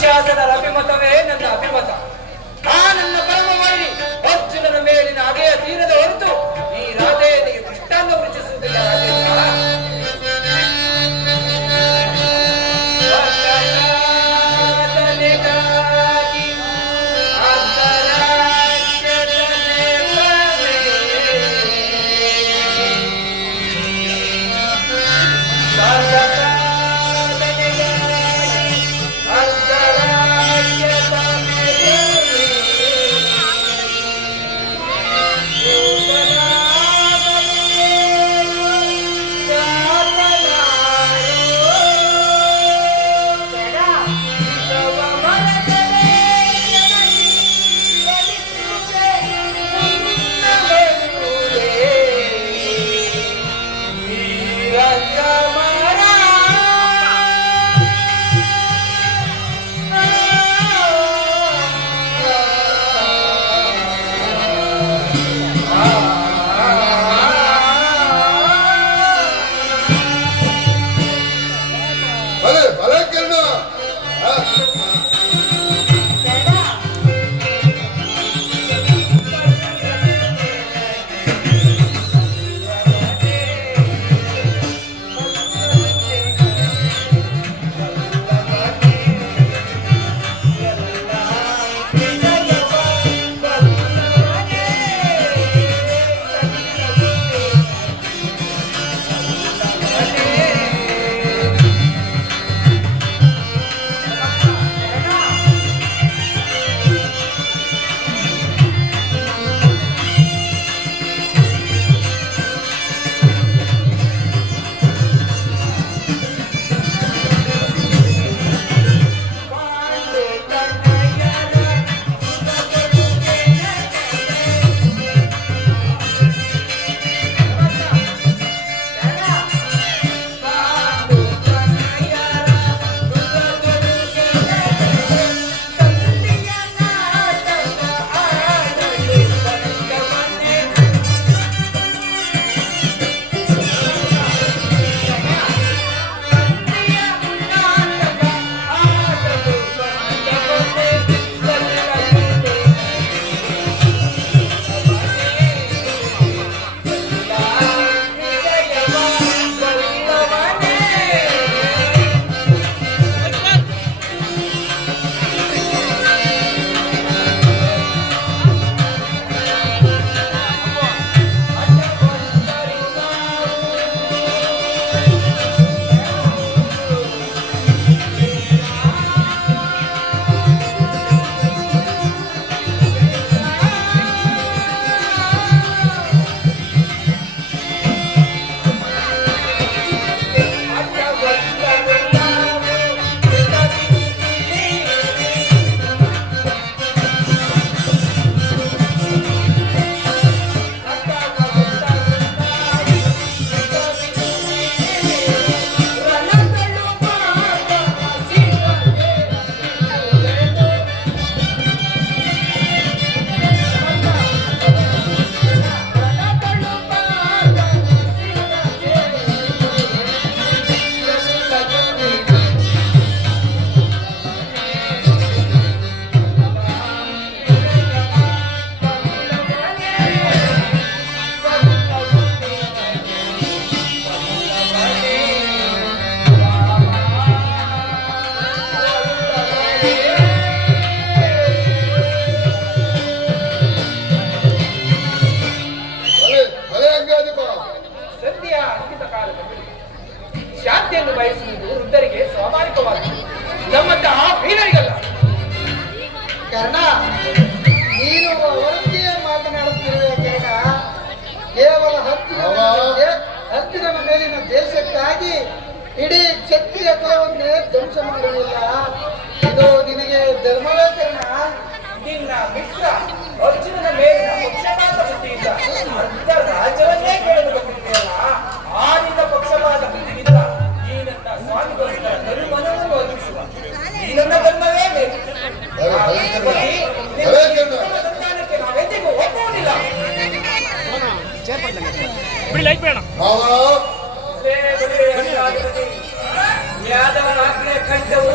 ದುಶ್ಯಾಸನರ ಅಭಿಮತವೇ ನನ್ನ ಅಭಿಮತ. ಆ ನನ್ನ ಪರಮವೈರಿ ಅರ್ಜುನನ ಮೇಲಿನ ಅಗೆಯ ತೀರದ ಹೊರತು ಈ ರಾಧೆಯನಿಗೆ ದೃಷ್ಟಾಂತ ವೃಚಿಸುವುದಿಲ್ಲ. ಶಾಂತಿಯನ್ನು ಬಯಸುವುದು ವೃದ್ಧರಿಗೆ ಸ್ವಾಭಾವಿಕವಾಗಿದೆ, ನಮ್ಮಂತಹ ವೀರರಿಗಲ್ಲ. ಕರ್ಣ, ನೀನು ಅವರೊಂದಿಗೆ ಮಾತನಾಡುತ್ತಿರುವೆ ಕರ್ಣ. ಕೇವಲ ಹತ್ತಿರನ ಮೇಲಿನ ದೇಶಕ್ಕಾಗಿ ಇಡೀ ಕ್ಷತ್ರಿಯ ಕುಲವನ್ನೇ ಧ್ವಂಸ ಮಾಡುವುದಿಲ್ಲ. ಇದು ನಿನಗೆ ಧರ್ಮವೇ ಕರ್ಣ? ನಿನ್ನ ಮಿತ್ರ ಅರ್ಜುನನ ಮೇಲಿನ ಪಕ್ಷಪಾತ ಬುದ್ಧಿಯಿಂದ ಅರ್ಧ ರಾಜ್ಯವನ್ನೇ ಕೇಳಲು ಬಂದಿದೆಯಲ್ಲ, ಆ ನಿನ್ನ ಪಕ್ಷಪಾತ ಬುದ್ಧಿಯಿಂದ ಈ ನನ್ನ ಸ್ವಾಮಿಗೋಸ್ಕರ ಧರ್ಮವನ್ನು ಒದಗಿಸುವ ಈ ನನ್ನ ಧರ್ಮವೇ ಬೇಕು. ಸಂತಾನಕ್ಕೆ ನಾವೆಂದಿಗೂ ಒಪ್ಪುವುದಿಲ್ಲ. ಯಾದವನ ಆಜ್ಞೆ ಖಂಡವು